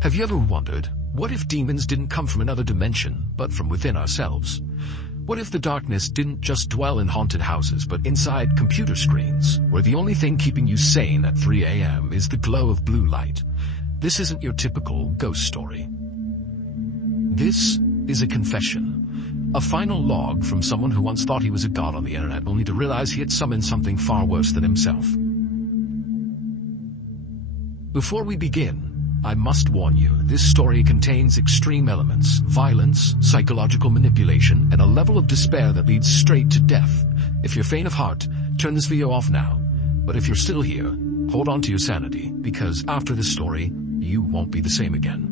Have you ever wondered, what if demons didn't come from another dimension, but from within ourselves? What if the darkness didn't just dwell in haunted houses, but inside computer screens, where the only thing keeping you sane at 3 a.m. is the glow of blue light? This isn't your typical ghost story. This is a confession. A final log from someone who once thought he was a god on the internet, only to realize he had summoned something far worse than himself. Before we begin, I must warn you, this story contains extreme elements, violence, psychological manipulation, and a level of despair that leads straight to death. If you're faint of heart, turn this video off now. But if you're still here, hold on to your sanity, because after this story, you won't be the same again.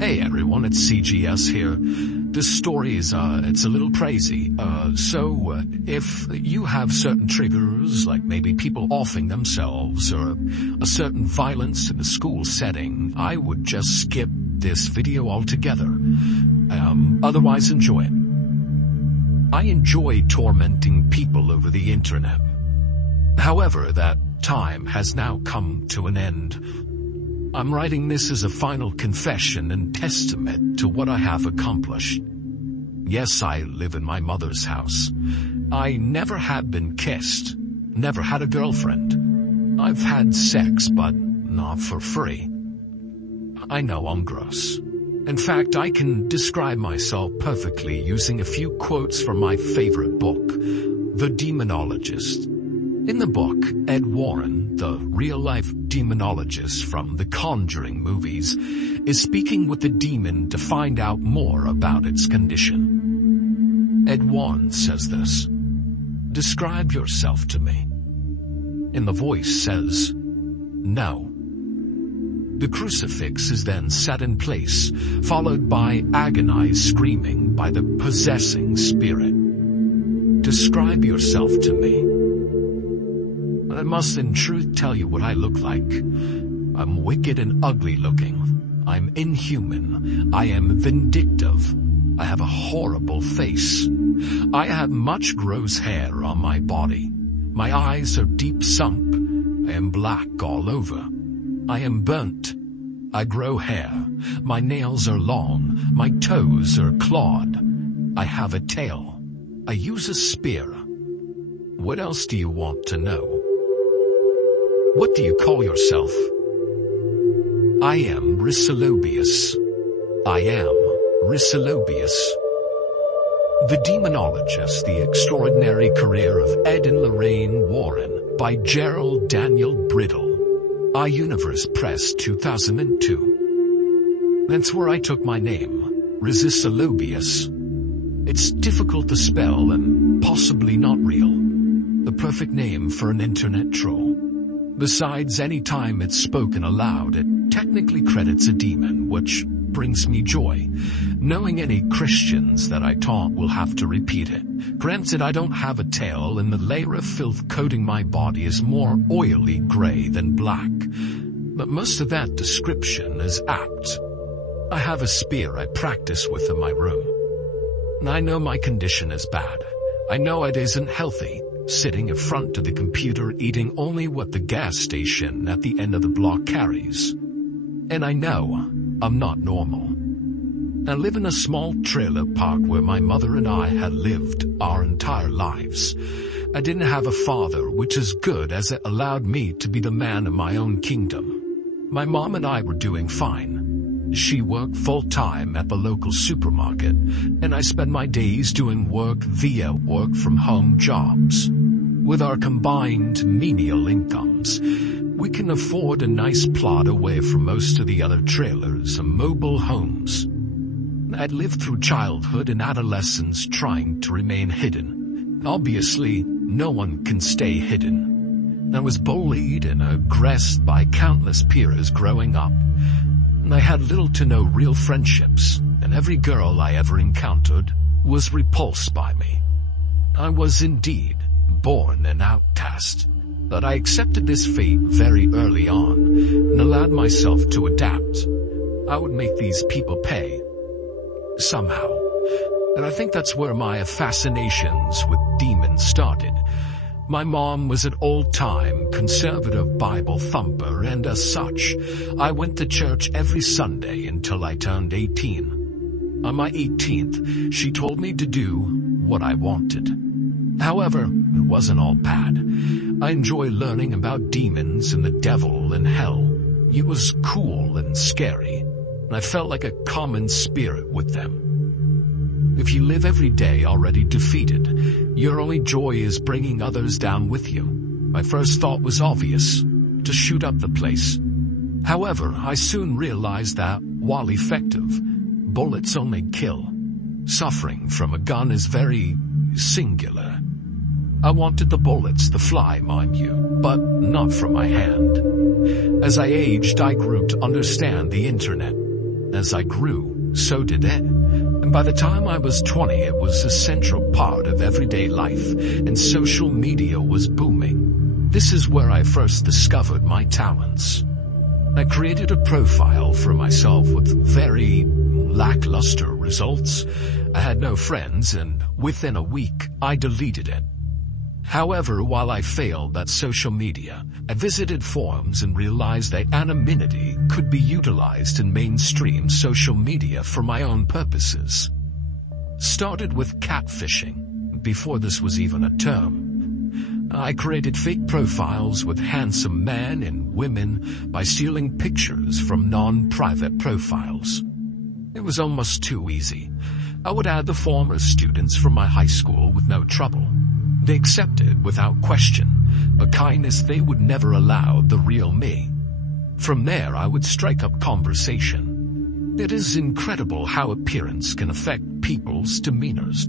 Hey everyone, it's CGS here. This story is, it's a little crazy. So if you have certain triggers, like maybe people offing themselves, or a certain violence in a school setting, I would just skip this video altogether. Otherwise enjoy it. I enjoy tormenting people over the internet. However, that time has now come to an end. I'm writing this as a final confession and testament to what I have accomplished. Yes, I live in my mother's house. I never had been kissed, never had a girlfriend. I've had sex, but not for free. I know I'm gross. In fact, I can describe myself perfectly using a few quotes from my favorite book, The Demonologist. In the book, Ed Warren, the real-life demonologist from the Conjuring movies, is speaking with the demon to find out more about its condition. Ed Warren says this: "Describe yourself to me." And the voice says, "No." The crucifix is then set in place, followed by agonized screaming by the possessing spirit. "Describe yourself to me." I must in truth tell you what I look like. I'm wicked and ugly looking. I'm inhuman. I am vindictive. I have a horrible face. I have much gross hair on my body. My eyes are deep sunk. I am black all over. I am burnt. I grow hair. My nails are long. My toes are clawed. I have a tail. I use a spear. What else do you want to know? What do you call yourself? I am Rhysolobius. I am Rhysolobius. The Demonologist, The Extraordinary Career of Ed and Lorraine Warren by Gerald Daniel Brittle. iUniverse Press 2002. That's where I took my name, Rhysolobius. It's difficult to spell and possibly not real. The perfect name for an internet troll. Besides, any time it's spoken aloud, it technically credits a demon, which brings me joy. Knowing any Christians that I taunt will have to repeat it. Granted, I don't have a tail, and the layer of filth coating my body is more oily gray than black. But most of that description is apt. I have a spear I practice with in my room. I know my condition is bad. I know it isn't healthy. Sitting in front of the computer eating only what the gas station at the end of the block carries. And I know I'm not normal. I live in a small trailer park where my mother and I had lived our entire lives. I didn't have a father, which is good as it allowed me to be the man of my own kingdom. My mom and I were doing fine. She worked full-time at the local supermarket, and I spent my days doing work via work-from-home jobs. With our combined menial incomes, we can afford a nice plot away from most of the other trailers and mobile homes. I'd lived through childhood and adolescence trying to remain hidden. Obviously, no one can stay hidden. I was bullied and aggressed by countless peers growing up. I had little to no real friendships, and every girl I ever encountered was repulsed by me. I was indeed born an outcast. But I accepted this fate very early on and allowed myself to adapt. I would make these people pay. Somehow. And I think that's where my fascinations with demons started. My mom was an old-time conservative Bible thumper, and as such, I went to church every Sunday until I turned 18. On my 18th, she told me to do what I wanted. However, it wasn't all bad. I enjoy learning about demons and the devil and hell. It was cool and scary, and I felt like a common spirit with them. If you live every day already defeated, your only joy is bringing others down with you. My first thought was obvious, to shoot up the place. However, I soon realized that, while effective, bullets only kill. Suffering from a gun is very singular. I wanted the bullets to fly, mind you, but not from my hand. As I aged, I grew to understand the internet. As I grew, so did it. And by the time I was 20, it was a central part of everyday life, and social media was booming. This is where I first discovered my talents. I created a profile for myself with very lackluster results. I had no friends, and within a week, I deleted it. However, while I failed at social media, I visited forums and realized that anonymity could be utilized in mainstream social media for my own purposes. Started with catfishing, before this was even a term. I created fake profiles with handsome men and women by stealing pictures from non-private profiles. It was almost too easy. I would add the former students from my high school with no trouble. They accepted without question, a kindness they would never allow the real me. From there, I would strike up conversation. It is incredible how appearance can affect people's demeanors.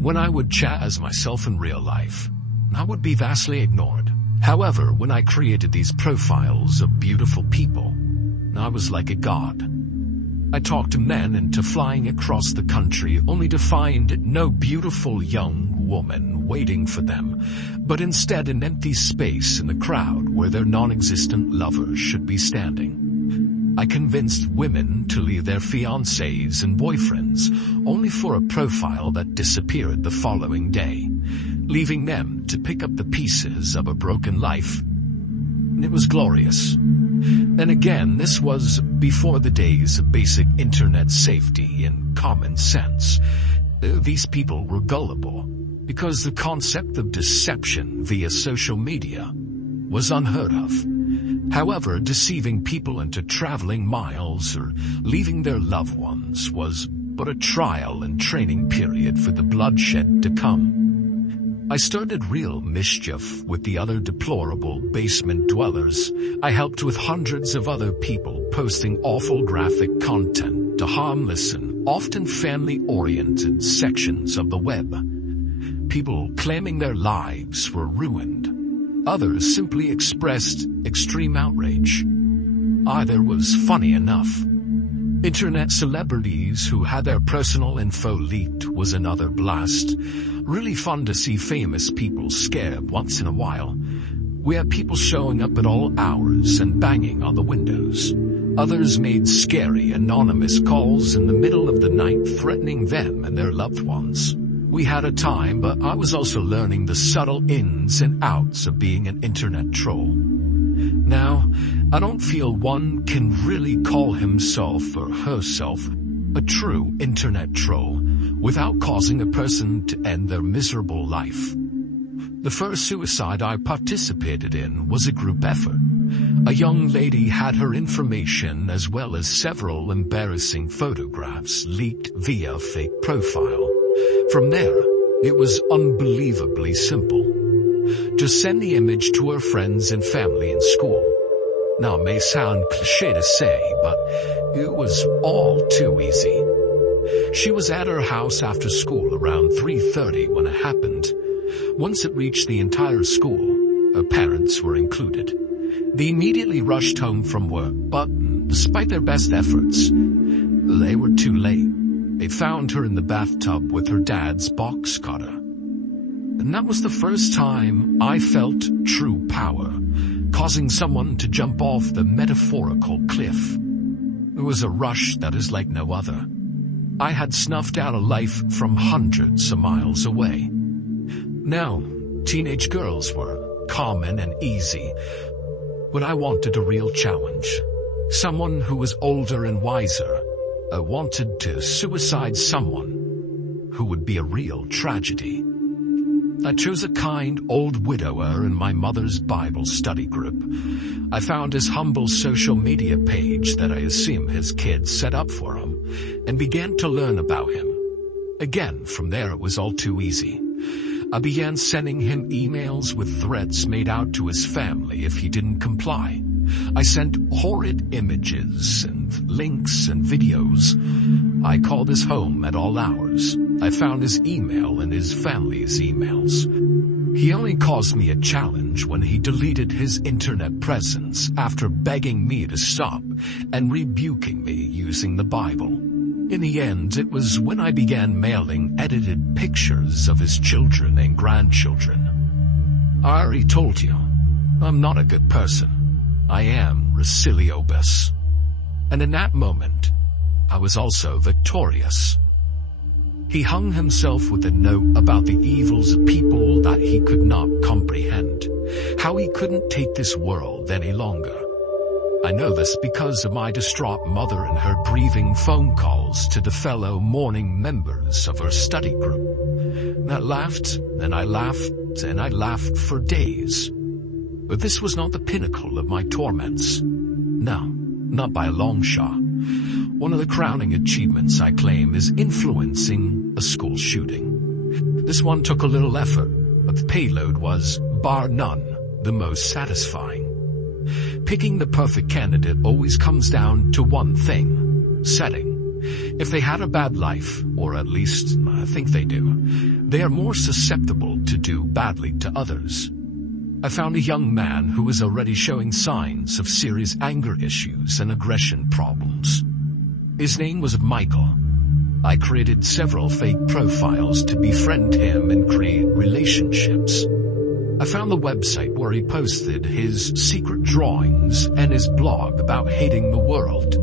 When I would chat as myself in real life, I would be vastly ignored. However, when I created these profiles of beautiful people, I was like a god. I talked to men into flying across the country only to find no beautiful young woman waiting for them, but instead an empty space in the crowd where their non-existent lovers should be standing. I convinced women to leave their fiancés and boyfriends only for a profile that disappeared the following day, leaving them to pick up the pieces of a broken life. It was glorious. Then again, this was before the days of basic internet safety and common sense. These people were gullible because the concept of deception via social media was unheard of. However, deceiving people into traveling miles or leaving their loved ones was but a trial and training period for the bloodshed to come. I started real mischief with the other deplorable basement dwellers. I helped with hundreds of other people posting awful graphic content to harmless and often family-oriented sections of the web. People claiming their lives were ruined. Others simply expressed extreme outrage. Either was funny enough. Internet celebrities who had their personal info leaked was another blast. Really fun to see famous people scared once in a while. We had people showing up at all hours and banging on the windows. Others made scary anonymous calls in the middle of the night threatening them and their loved ones. We had a time, but I was also learning the subtle ins and outs of being an internet troll. Now, I don't feel one can really call himself or herself a true internet troll without causing a person to end their miserable life. The first suicide I participated in was a group effort. A young lady had her information as well as several embarrassing photographs leaked via a fake profile. From there, it was unbelievably simple. Just send the image to her friends and family in school. Now, it may sound cliché to say, but it was all too easy. She was at her house after school around 3:30 when it happened. Once it reached the entire school, her parents were included. They immediately rushed home from work, but despite their best efforts, they were too late. They found her in the bathtub with her dad's box cutter. And that was the first time I felt true power, causing someone to jump off the metaphorical cliff. It was a rush that is like no other. I had snuffed out a life from hundreds of miles away. Now, teenage girls were common and easy, but I wanted a real challenge. Someone who was older and wiser. I wanted to suicide someone who would be a real tragedy. I chose a kind old widower in my mother's Bible study group. I found his humble social media page that I assume his kids set up for him, and began to learn about him. Again, from there it was all too easy. I began sending him emails with threats made out to his family if he didn't comply. I sent horrid images and links and videos. I called his home at all hours. I found his email and his family's emails. He only caused me a challenge when he deleted his internet presence after begging me to stop and rebuking me using the Bible. In the end, it was when I began mailing edited pictures of his children and grandchildren. I already told you, I'm not a good person. I am Resiliobius. And in that moment, I was also victorious. He hung himself with a note about the evils of people that he could not comprehend, how he couldn't take this world any longer. I know this because of my distraught mother and her grieving phone calls to the fellow mourning members of her study group. I laughed, and I laughed, and I laughed for days. But this was not the pinnacle of my torments. No, not by a long shot. One of the crowning achievements I claim is influencing a school shooting. This one took a little effort, but the payload was, bar none, the most satisfying. Picking the perfect candidate always comes down to one thing: setting. If they had a bad life, or at least I think they do, they are more susceptible to do badly to others. I found a young man who was already showing signs of serious anger issues and aggression problems. His name was Michael. I created several fake profiles to befriend him and create relationships. I found the website where he posted his secret drawings and his blog about hating the world.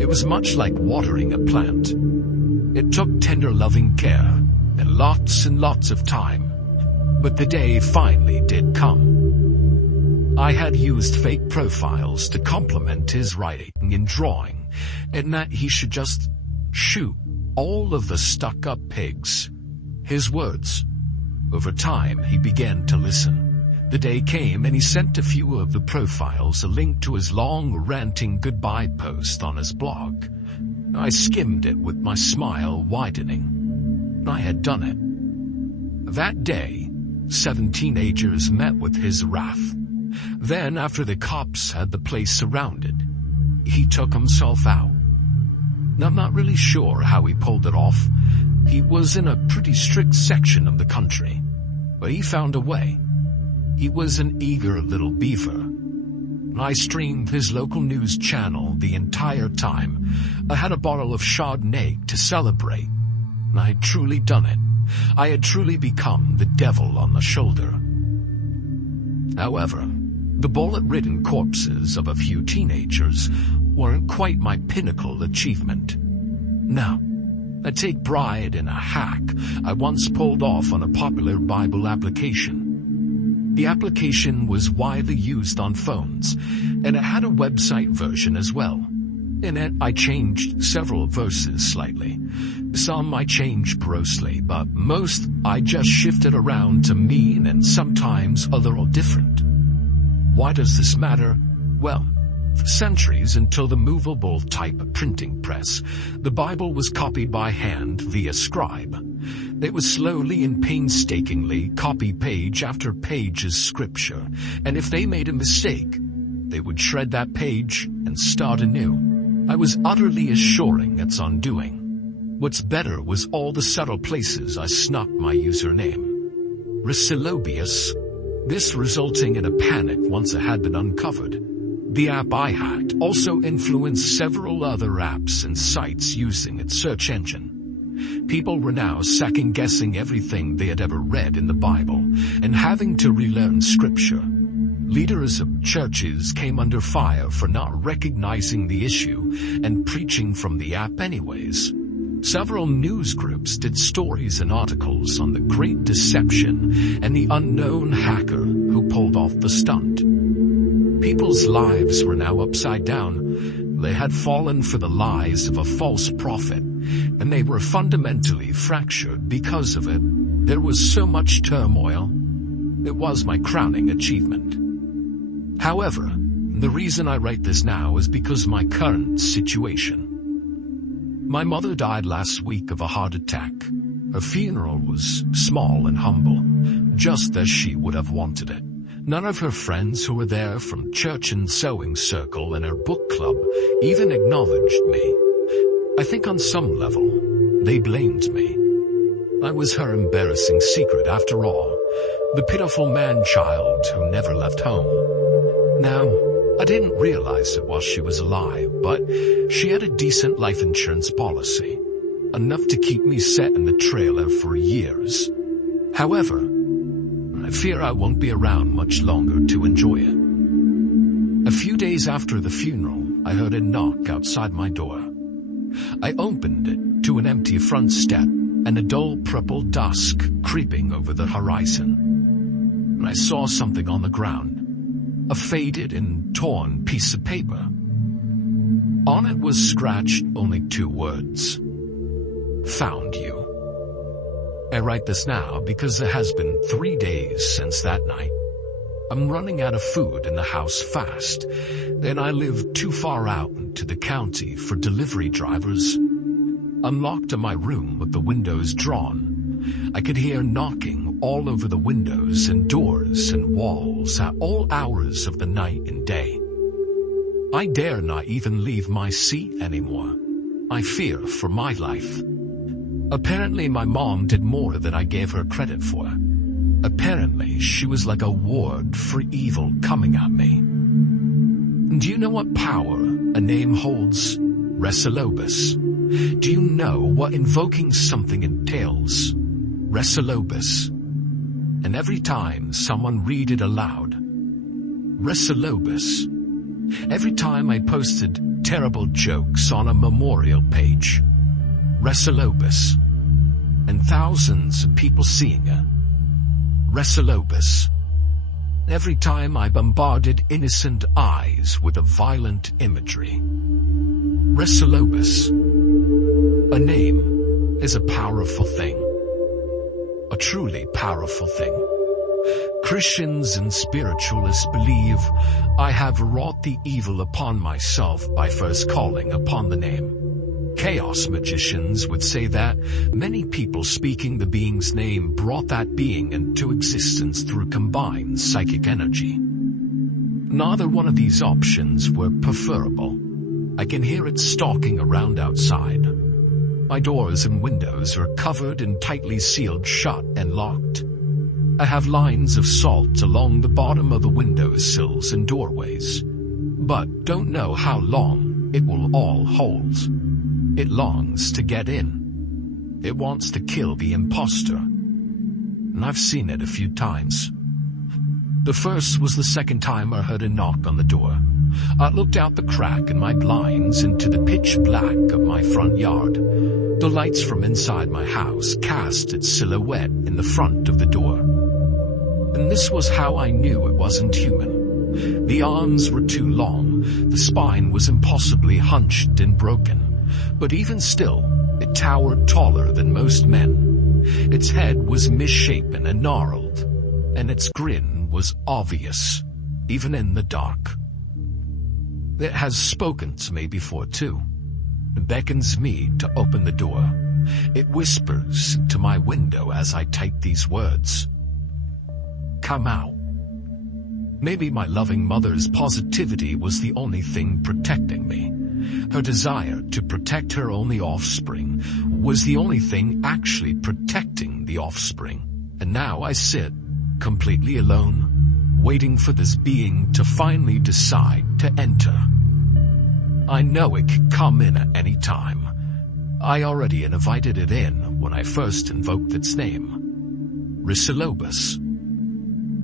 It was much like watering a plant. It took tender loving care and lots of time. But the day finally did come. I had used fake profiles to complement his writing and drawing, and that he should just shoot all of the stuck-up pigs. His words. Over time, he began to listen. The day came and he sent a few of the profiles a link to his long, ranting goodbye post on his blog. I skimmed it with my smile widening. I had done it. That day, 7 teenagers met with his wrath. Then, after the cops had the place surrounded, he took himself out. I'm not really sure how he pulled it off. He was in a pretty strict section of the country, but he found a way. He was an eager little beaver. I streamed his local news channel the entire time. I had a bottle of Chardonnay to celebrate. I had truly done it. I had truly become the devil on the shoulder. However, the bullet-ridden corpses of a few teenagers weren't quite my pinnacle achievement. No, I take pride in a hack I once pulled off on a popular Bible application. The application was widely used on phones, and it had a website version as well. In it, I changed several verses slightly. Some I changed grossly, but most I just shifted around to mean and sometimes a little different. Why does this matter? Well, for centuries until the movable type printing press, the Bible was copied by hand via scribe. They would slowly and painstakingly copy page after page as scripture, and if they made a mistake, they would shred that page and start anew. I was utterly assuring its undoing. What's better was all the subtle places I snuck my username. Resiliobius. This resulting in a panic once it had been uncovered. The app I hacked also influenced several other apps and sites using its search engine. People were now second-guessing everything they had ever read in the Bible and having to relearn scripture. Leaders of churches came under fire for not recognizing the issue and preaching from the app anyways. Several news groups did stories and articles on the Great Deception and the unknown hacker who pulled off the stunt. People's lives were now upside down. They had fallen for the lies of a false prophet, and they were fundamentally fractured because of it. There was so much turmoil. It was my crowning achievement. However, the reason I write this now is because of my current situation. My mother died last week of a heart attack. Her funeral was small and humble, just as she would have wanted it. None of her friends who were there from church and sewing circle and her book club even acknowledged me. I think on some level, they blamed me. I was her embarrassing secret after all, the pitiful man-child who never left home. Now, I didn't realize it while she was alive, but she had a decent life insurance policy, enough to keep me set in the trailer for years. However, I fear I won't be around much longer to enjoy it. A few days after the funeral, I heard a knock outside my door. I opened it to an empty front step and a dull purple dusk creeping over the horizon. I saw something on the ground. A faded and torn piece of paper. On it was scratched only 2 words. Found you. I write this now because it has been 3 days since that night. I'm running out of food in the house fast, and I live too far out into the county for delivery drivers. I'm locked in my room with the windows drawn. I could hear knocking all over the windows and doors and walls at all hours of the night and day. I dare not even leave my seat anymore. I fear for my life. Apparently my mom did more than I gave her credit for. Apparently she was like a ward for evil coming at me. Do you know what power a name holds? Resilobus. Do you know what invoking something entails? Resilobus. And every time someone read it aloud, Resilobus. Every time I posted terrible jokes on a memorial page, Resilobus. And thousands of people seeing it, Resilobus. Every time I bombarded innocent eyes with a violent imagery, Resilobus. A name is a powerful thing. A truly powerful thing. Christians and spiritualists believe I have wrought the evil upon myself by first calling upon the name. Chaos magicians would say that many people speaking the being's name brought that being into existence through combined psychic energy. Neither one of these options were preferable. I can hear it stalking around outside. My doors and windows are covered and tightly sealed shut and locked. I have lines of salt along the bottom of the windowsills and doorways, but don't know how long it will all hold. It longs to get in. It wants to kill the imposter. And I've seen it a few times. The first was the second time I heard a knock on the door. I looked out the crack in my blinds into the pitch black of my front yard. The lights from inside my house cast its silhouette in the front of the door. And this was how I knew it wasn't human. The arms were too long, the spine was impossibly hunched and broken. But even still, it towered taller than most men. Its head was misshapen and gnarled, and its grin was obvious, even in the dark. It has spoken to me before too. It beckons me to open the door. It whispers into my window as I type these words. Come out. Maybe my loving mother's positivity was the only thing protecting me. Her desire to protect her only offspring was the only thing actually protecting the offspring. And now I sit, completely alone, waiting for this being to finally decide to enter. I know it could come in at any time. I already invited it in when I first invoked its name. Resilobus.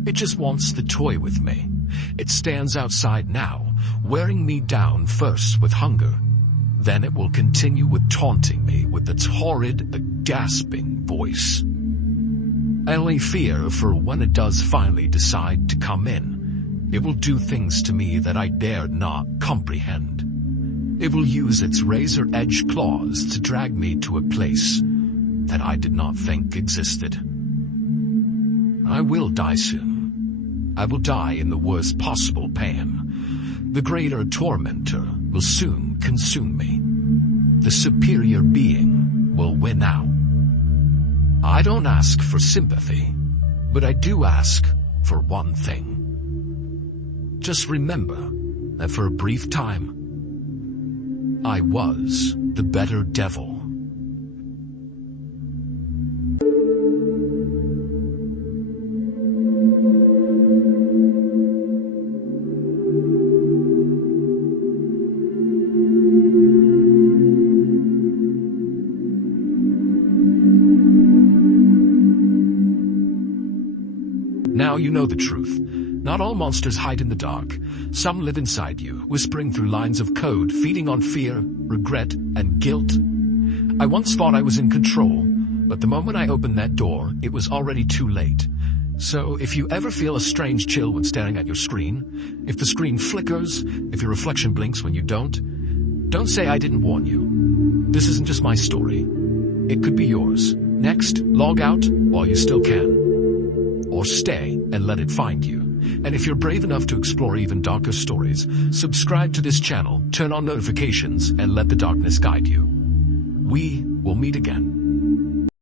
It just wants to toy with me. It stands outside now, wearing me down first with hunger. Then it will continue with taunting me with its horrid, gasping voice. I only fear for when it does finally decide to come in. It will do things to me that I dare not comprehend. It will use its razor-edged claws to drag me to a place that I did not think existed. I will die soon. I will die in the worst possible pain. The greater tormentor will soon consume me. The superior being will win out. I don't ask for sympathy, but I do ask for one thing. Just remember that for a brief time, I was the better devil. Now you know the truth. Not all monsters hide in the dark. Some live inside you, whispering through lines of code, feeding on fear, regret, and guilt. I once thought I was in control, but the moment I opened that door, it was already too late. So if you ever feel a strange chill when staring at your screen, if the screen flickers, if your reflection blinks when you don't say I didn't warn you. This isn't just my story. It could be yours. Next, log out while you still can. Or stay and let it find you. And if you're brave enough to explore even darker stories, subscribe to this channel, turn on notifications, and let the darkness guide you. We will meet again.